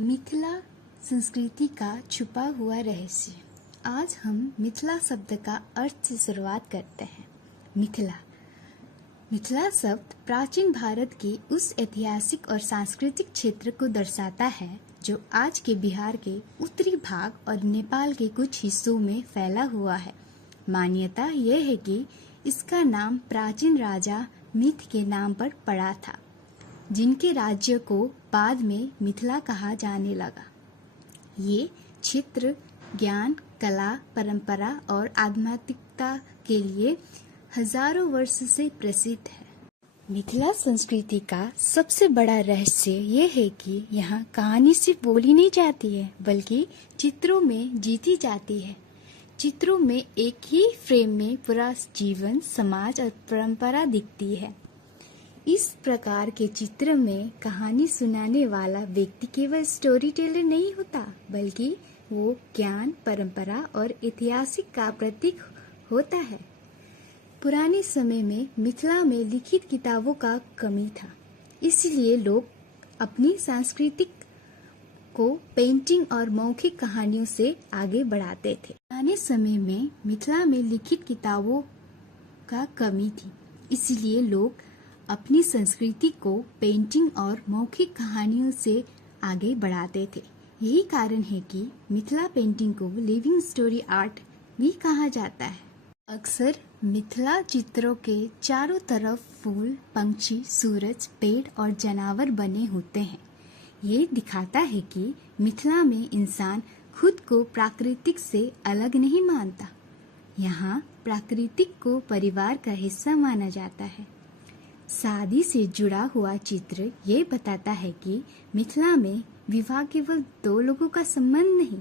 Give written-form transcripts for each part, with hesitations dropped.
मिथिला संस्कृति का छुपा हुआ रहस्य। आज हम मिथिला शब्द का अर्थ से शुरुआत करते हैं। मिथिला शब्द प्राचीन भारत के उस ऐतिहासिक और सांस्कृतिक क्षेत्र को दर्शाता है जो आज के बिहार के उत्तरी भाग और नेपाल के कुछ हिस्सों में फैला हुआ है। मान्यता यह है कि इसका नाम प्राचीन राजा मिथ के नाम पर पड़ा था, जिनके राज्य को बाद में मिथिला कहा जाने लगा। ये क्षेत्र ज्ञान, कला, परंपरा और आध्यात्मिकता के लिए हजारों वर्ष से प्रसिद्ध है। मिथिला संस्कृति का सबसे बड़ा रहस्य ये है कि यहाँ कहानी सिर्फ बोली नहीं जाती है, बल्कि चित्रों में जीती जाती है। चित्रों में एक ही फ्रेम में पूरा जीवन, समाज और परंपरा दिखती है। इस प्रकार के चित्र में कहानी सुनाने वाला व्यक्ति केवल स्टोरी टेलर नहीं होता, बल्कि वो ज्ञान, परंपरा और ऐतिहासिक का प्रतीक होता है। पुराने समय में मिथिला में लिखित किताबों का कमी था, इसलिए लोग अपनी सांस्कृतिक को पेंटिंग और मौखिक कहानियों से आगे बढ़ाते थे। पुराने समय में मिथिला में लिखित किताबों का कमी थी, इसलिए लोग अपनी संस्कृति को पेंटिंग और मौखिक कहानियों से आगे बढ़ाते थे। यही कारण है कि मिथिला पेंटिंग को लिविंग स्टोरी आर्ट भी कहा जाता है। अक्सर मिथिला चित्रों के चारों तरफ फूल, पंछी, सूरज, पेड़ और जानवर बने होते हैं। ये दिखाता है कि मिथिला में इंसान खुद को प्राकृतिक से अलग नहीं मानता। यहाँ प्राकृतिक को परिवार का हिस्सा माना जाता है। शादी से जुड़ा हुआ चित्र ये बताता है कि मिथिला में विवाह केवल दो लोगों का संबंध नहीं,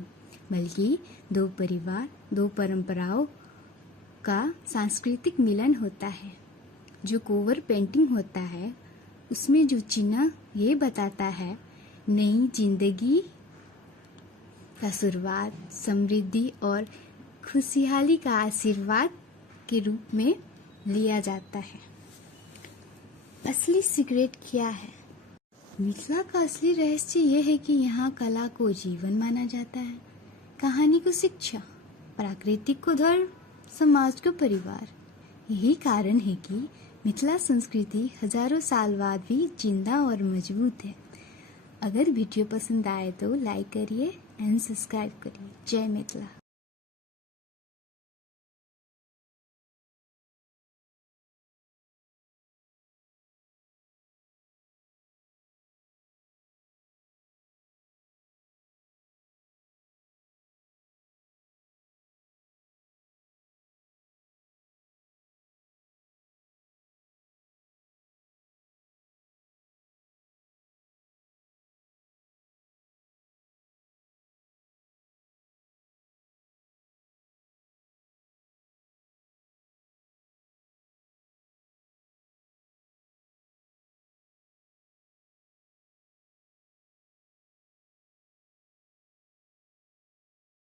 बल्कि दो परिवार, दो परंपराओं का सांस्कृतिक मिलन होता है। जो कोवर पेंटिंग होता है, उसमें जो चिन्ह ये बताता है नई जिंदगी का शुरुआत, समृद्धि और खुशहाली का आशीर्वाद के रूप में लिया जाता है। असली सीक्रेट क्या है? मिथिला का असली रहस्य यह है कि यहाँ कला को जीवन माना जाता है, कहानी को शिक्षा, प्राकृतिक को धर्म, समाज को परिवार। यही कारण है कि मिथिला संस्कृति हजारों साल बाद भी जिंदा और मजबूत है। अगर वीडियो पसंद आए तो लाइक करिए एंड सब्सक्राइब करिए। जय मिथिला।